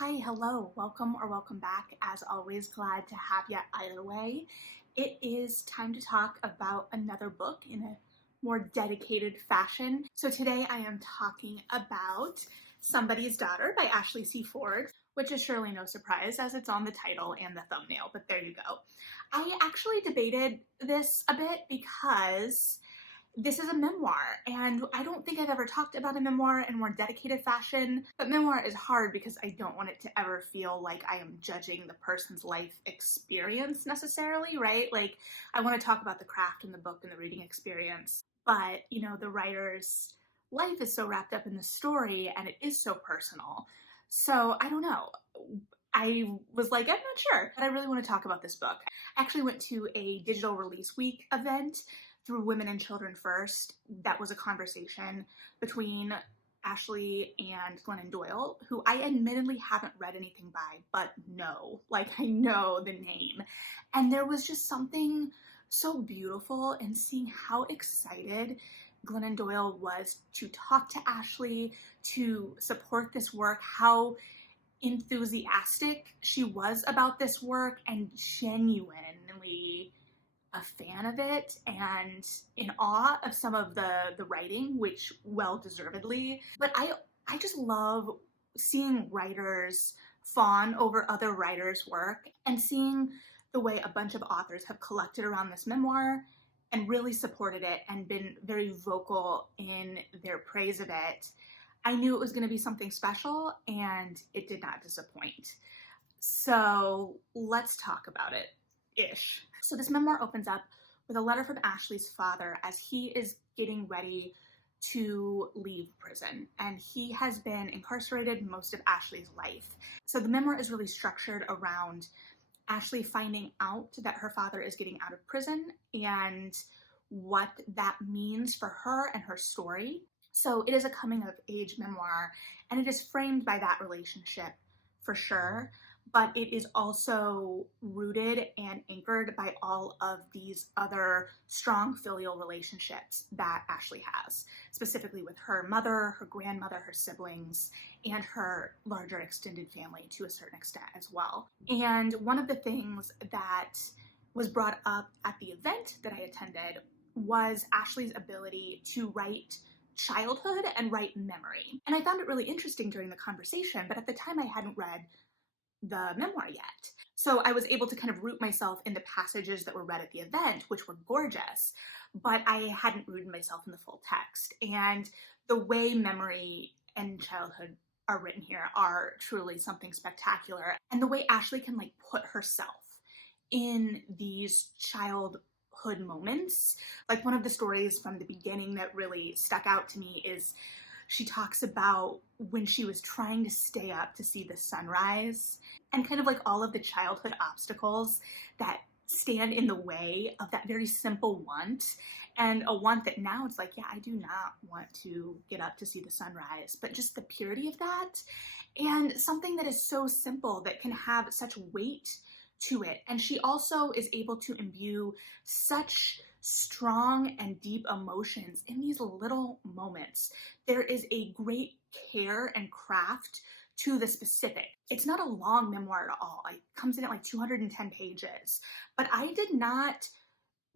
Hi, hello, welcome or welcome back. As always, glad to have you either way. It is time to talk about another book in a more dedicated fashion. So today I am talking about Somebody's Daughter by Ashley C. Ford, which is surely no surprise as it's on the title and the thumbnail, but there you go. I actually debated this a bit because this is a memoir, and I don't think I've ever talked about a memoir in a more dedicated fashion, but memoir is hard because I don't want it to ever feel like I am judging the person's life experience necessarily, right? Like, I want to talk about the craft in the book and the reading experience, but, the writer's life is so wrapped up in the story and it is so personal. So, I don't know. I was like, I'm not sure, but I really want to talk about this book. I actually went to a digital release week event through Women and Children First. That was a conversation between Ashley and Glennon Doyle, who I admittedly haven't read anything by, but I know the name. And there was just something so beautiful in seeing how excited Glennon Doyle was to talk to Ashley, to support this work, how enthusiastic she was about this work, and genuinely a fan of it and in awe of some of the writing, which well deservedly. But I just love seeing writers fawn over other writers' work and seeing the way a bunch of authors have collected around this memoir and really supported it and been very vocal in their praise of it. I knew it was going to be something special, and it did not disappoint. So let's talk about it ish. So this memoir opens up with a letter from Ashley's father as he is getting ready to leave prison, and he has been incarcerated most of Ashley's life. So the memoir is really structured around Ashley finding out that her father is getting out of prison and what that means for her and her story. So it is a coming of age memoir, and it is framed by that relationship for sure, but it is also rooted and anchored by all of these other strong filial relationships that Ashley has, specifically with her mother, her grandmother, her siblings, and her larger extended family to a certain extent as well. And one of the things that was brought up at the event that I attended was Ashley's ability to write childhood and write memory. And I found it really interesting during the conversation, but at the time I hadn't read the memoir yet. So I was able to kind of root myself in the passages that were read at the event, which were gorgeous, but I hadn't rooted myself in the full text. And the way memory and childhood are written here are truly something spectacular. And the way Ashley can put herself in these childhood moments. Like, one of the stories from the beginning that really stuck out to me is she talks about when she was trying to stay up to see the sunrise and kind of like all of the childhood obstacles that stand in the way of that very simple want, and a want that now it's like, yeah, I do not want to get up to see the sunrise, but just the purity of that, and something that is so simple that can have such weight to it. And she also is able to imbue such strong and deep emotions in these little moments. There is a great care and craft to the specific. It's not a long memoir at all. It comes in at 210 pages, but I did not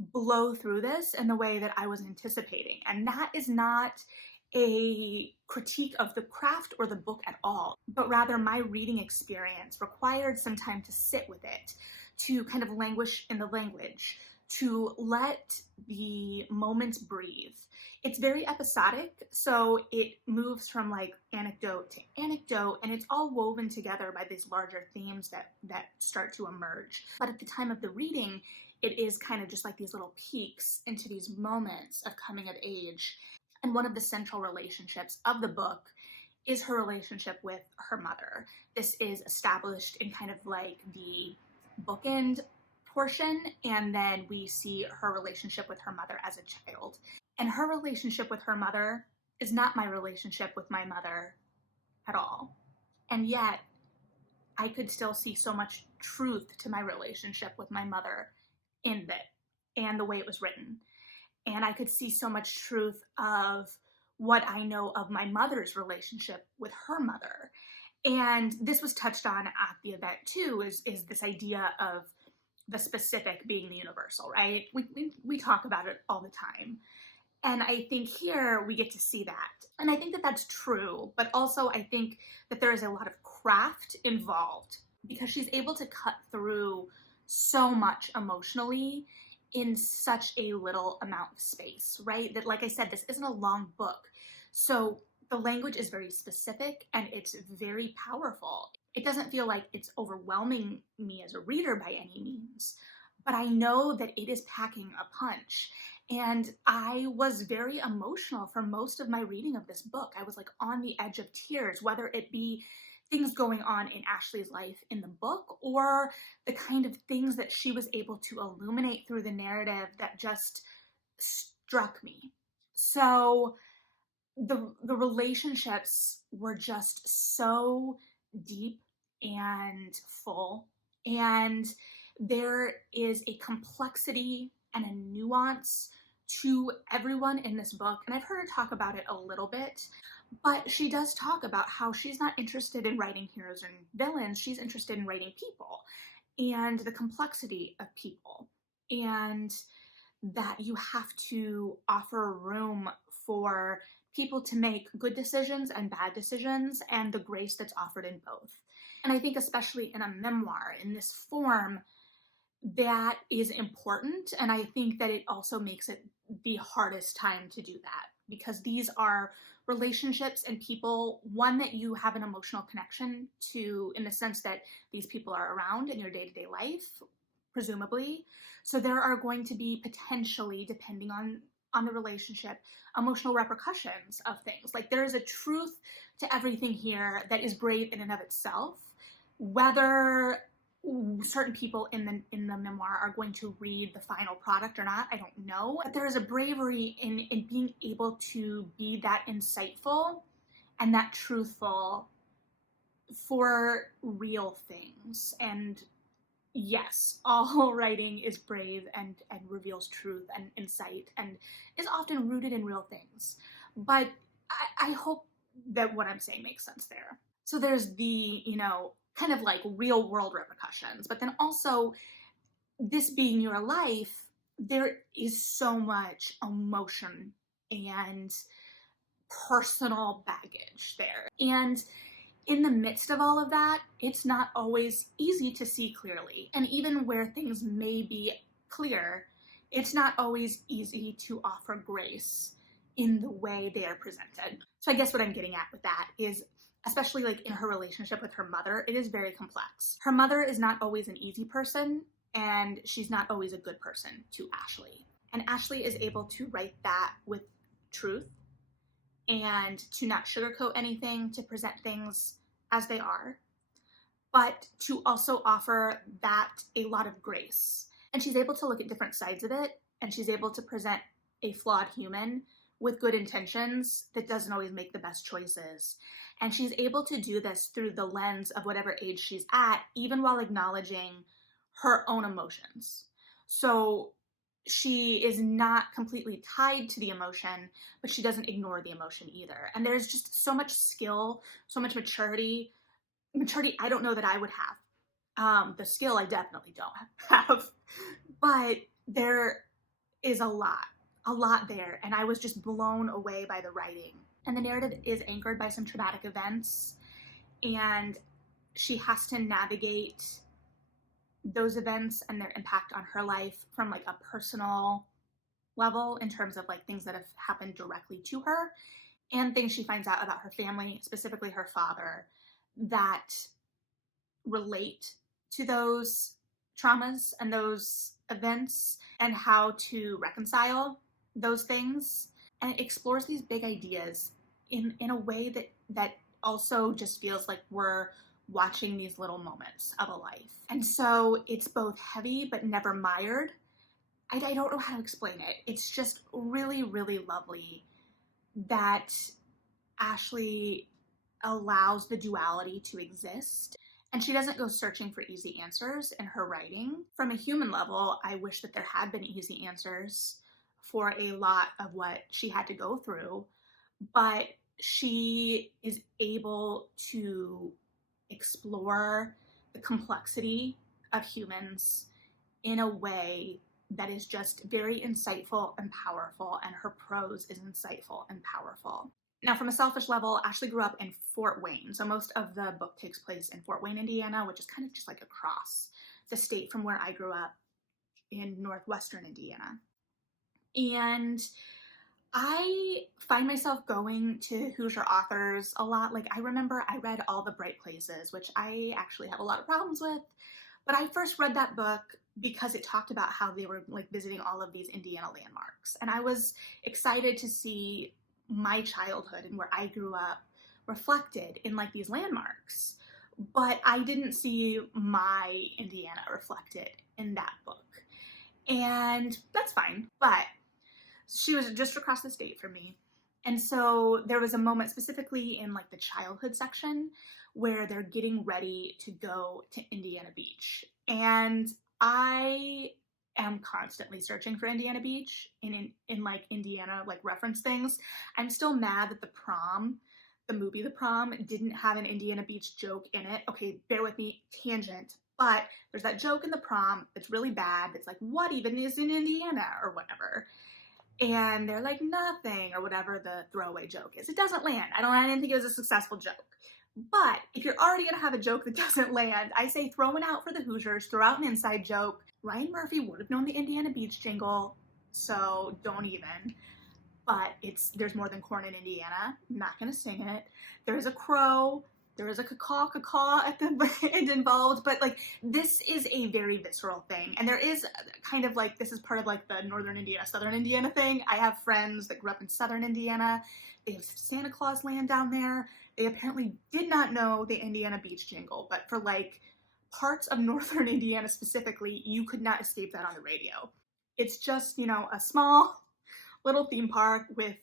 blow through this in the way that I was anticipating. And that is not a critique of the craft or the book at all, but rather my reading experience required some time to sit with it, to kind of languish in the language, to let the moments breathe. It's very episodic, so it moves from anecdote to anecdote, and it's all woven together by these larger themes that start to emerge. But at the time of the reading, it is kind of just like these little peeks into these moments of coming of age. And one of the central relationships of the book is her relationship with her mother. This is established in kind of like the bookend portion, and then we see her relationship with her mother as a child. And her relationship with her mother is not my relationship with my mother at all. And yet, I could still see so much truth to my relationship with my mother in it and the way it was written. And I could see so much truth of what I know of my mother's relationship with her mother. And this was touched on at the event too, is this idea of the specific being the universal, right? We talk about it all the time. And I think here we get to see that. And I think that that's true, but also I think that there is a lot of craft involved because she's able to cut through so much emotionally in such a little amount of space, right? That, like I said, this isn't a long book. So the language is very specific and it's very powerful. It doesn't feel like it's overwhelming me as a reader by any means, but I know that it is packing a punch. And I was very emotional for most of my reading of this book. I was like on the edge of tears, whether it be things going on in Ashley's life in the book or the kind of things that she was able to illuminate through the narrative that just struck me. So the relationships were just so deep and full, and there is a complexity and a nuance to everyone in this book. And I've heard her talk about it a little bit, but she does talk about how she's not interested in writing heroes and villains. She's interested in writing people and the complexity of people, and that you have to offer room for people to make good decisions and bad decisions, and the grace that's offered in both. And I think especially in a memoir in this form, that is important. And I think that it also makes it the hardest time to do that because these are relationships and people, one that you have an emotional connection to in the sense that these people are around in your day-to-day life, presumably. So there are going to be potentially, depending on the relationship, emotional repercussions of things. Like there is a truth to everything here that is brave in and of itself. Whether certain people in the memoir are going to read the final product or not, I don't know. But there is a bravery in being able to be that insightful and that truthful for real things. And yes, all writing is brave and reveals truth and insight and is often rooted in real things. But I hope that what I'm saying makes sense there. So there's the, kind of like real world repercussions, but then also this being your life, there is so much emotion and personal baggage there. And in the midst of all of that, it's not always easy to see clearly. And even where things may be clear, it's not always easy to offer grace in the way they are presented. So I guess what I'm getting at with that is, especially like in her relationship with her mother, it is very complex. Her mother is not always an easy person, and she's not always a good person to Ashley. And Ashley is able to write that with truth and to not sugarcoat anything, to present things as they are, but to also offer that a lot of grace. And she's able to look at different sides of it, and she's able to present a flawed human with good intentions that doesn't always make the best choices. And she's able to do this through the lens of whatever age she's at, even while acknowledging her own emotions. So she is not completely tied to the emotion, but she doesn't ignore the emotion either. And there's just so much skill, so much maturity I don't know that I would have. The skill I definitely don't have, but there is a lot there. And I was just blown away by the writing. And the narrative is anchored by some traumatic events, and she has to navigate those events and their impact on her life from like a personal level in terms of like things that have happened directly to her and things she finds out about her family, specifically her father, that relate to those traumas and those events and how to reconcile those things. And it explores these big ideas in a way that also just feels like we're watching these little moments of a life. And so it's both heavy but never mired. I don't know how to explain it. It's just really, really lovely that Ashley allows the duality to exist. And she doesn't go searching for easy answers in her writing. From a human level, I wish that there had been easy answers for a lot of what she had to go through. But she is able to explore the complexity of humans in a way that is just very insightful and powerful, and her prose is insightful and powerful. Now, from a selfish level, Ashley grew up in Fort Wayne, so most of the book takes place in Fort Wayne, Indiana, which is kind of just like across the state from where I grew up in northwestern Indiana. And I find myself going to Hoosier authors a lot. Like, I remember I read All the Bright Places, which I actually have a lot of problems with, but I first read that book because it talked about how they were like visiting all of these Indiana landmarks. And I was excited to see my childhood and where I grew up reflected in like these landmarks. But I didn't see my Indiana reflected in that book. And that's fine. But she was just across the state from me. And so there was a moment specifically in like the childhood section where they're getting ready to go to Indiana Beach. And I am constantly searching for Indiana Beach in like Indiana, like reference things. I'm still mad that the movie The Prom, didn't have an Indiana Beach joke in it. Okay, bear with me, tangent. But there's that joke in The Prom that's really bad. It's like, what even is in Indiana or whatever. And they're like, nothing, or whatever the throwaway joke is. It doesn't land. I didn't think it was a successful joke. But if you're already gonna have a joke that doesn't land, I say throw one out for the Hoosiers, throw out an inside joke. Ryan Murphy would have known the Indiana Beach jingle, so don't even. But there's more than corn in Indiana. I'm not gonna sing it. There's a crow. There is a caw at the end involved, but like this is a very visceral thing. And there is kind of like, this is part of like the Northern Indiana, Southern Indiana thing. I have friends that grew up in Southern Indiana. They have Santa Claus land down there. They apparently did not know the Indiana Beach jingle, but for like parts of Northern Indiana specifically, you could not escape that on the radio. It's just, a small little theme park with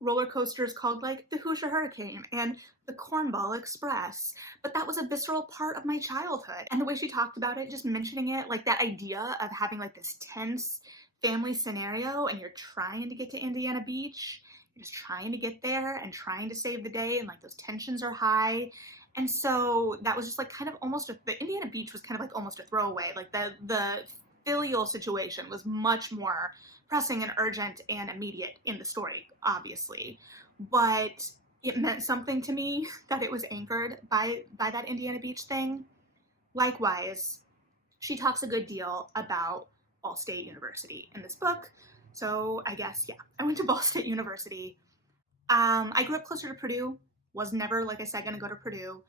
roller coasters called like the Hoosier Hurricane and the Cornball Express. But that was a visceral part of my childhood. And the way she talked about it, just mentioning it, like that idea of having like this tense family scenario and you're trying to get to Indiana Beach, you're just trying to get there and trying to save the day, and like those tensions are high. And so that was just like kind of almost the Indiana Beach was kind of like almost a throwaway. Like the filial situation was much more pressing and urgent and immediate in the story, obviously. But it meant something to me that it was anchored by that Indiana Beach thing. Likewise, she talks a good deal about Ball State University in this book. So I guess, yeah, I went to Ball State University. I grew up closer to Purdue, was never, like I said, gonna go to Purdue.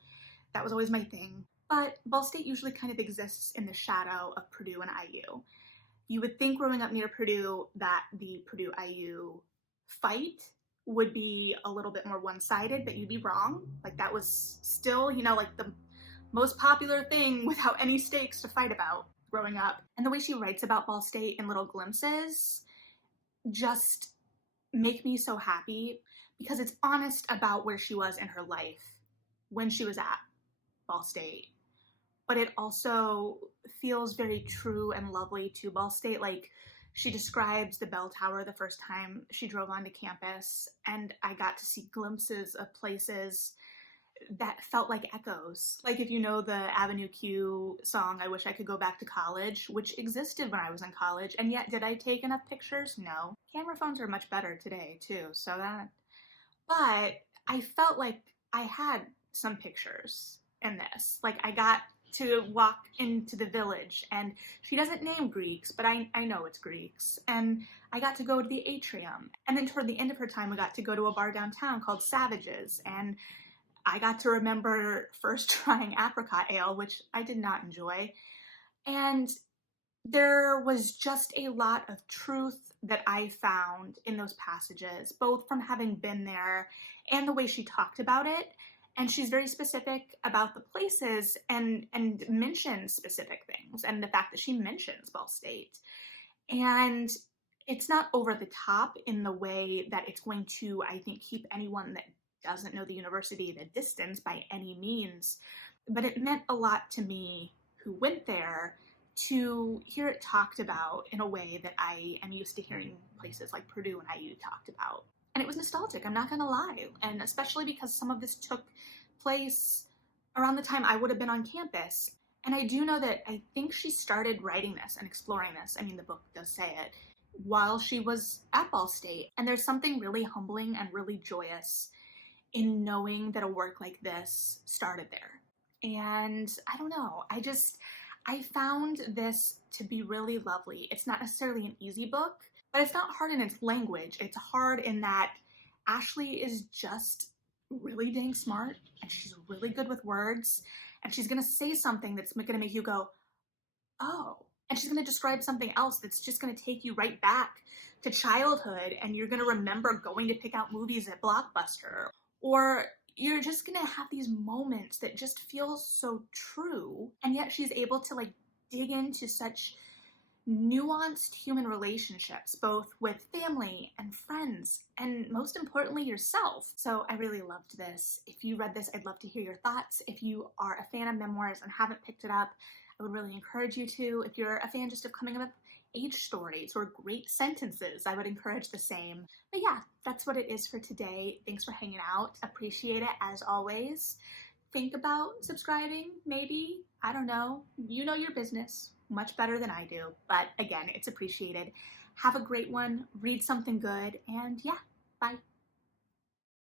That was always my thing. But Ball State usually kind of exists in the shadow of Purdue and IU. You would think growing up near Purdue that the Purdue-IU fight would be a little bit more one-sided, but you'd be wrong. Like that was still, like the most popular thing without any stakes to fight about growing up. And the way she writes about Ball State in little glimpses just make me so happy because it's honest about where she was in her life when she was at Ball State. But it also feels very true and lovely to Ball State. Like she describes the bell tower the first time she drove onto campus, and I got to see glimpses of places that felt like echoes. Like if you know the Avenue Q song, I Wish I Could Go Back to College, which existed when I was in college, and yet did I take enough pictures? No. Camera phones are much better today too, but I felt like I had some pictures in this. Like I got to walk into the village, and she doesn't name Greeks, but I know it's Greeks. And I got to go to the atrium. And then toward the end of her time, we got to go to a bar downtown called Savage's. And I got to remember first trying apricot ale, which I did not enjoy. And there was just a lot of truth that I found in those passages, both from having been there and the way she talked about it. And she's very specific about the places and mentions specific things, and the fact that she mentions Ball State. And it's not over the top in the way that it's going to, I think, keep anyone that doesn't know the university at a distance by any means. But it meant a lot to me who went there to hear it talked about in a way that I am used to hearing places like Purdue and IU talked about. And it was nostalgic, I'm not gonna lie. And especially because some of this took place around the time I would have been on campus. And I do know that I think she started writing this and exploring this. I mean, the book does say it while she was at Ball State. And there's something really humbling and really joyous in knowing that a work like this started there. And I don't know, I found this to be really lovely. It's not necessarily an easy book, but it's not hard in its language. It's hard in that Ashley is just really dang smart and she's really good with words, and she's gonna say something that's gonna make you go, oh, and she's gonna describe something else that's just gonna take you right back to childhood, and you're gonna remember going to pick out movies at Blockbuster, or you're just gonna have these moments that just feel so true, and yet she's able to like dig into such nuanced human relationships, both with family and friends, and most importantly, yourself. So I really loved this. If you read this, I'd love to hear your thoughts. If you are a fan of memoirs and haven't picked it up, I would really encourage you to. If you're a fan just of coming of age stories or great sentences, I would encourage the same. But yeah, that's what it is for today. Thanks for hanging out. Appreciate it as always. Think about subscribing, maybe. I don't know. You know your business much better than I do. But again, it's appreciated. Have a great one. Read something good. And yeah, bye.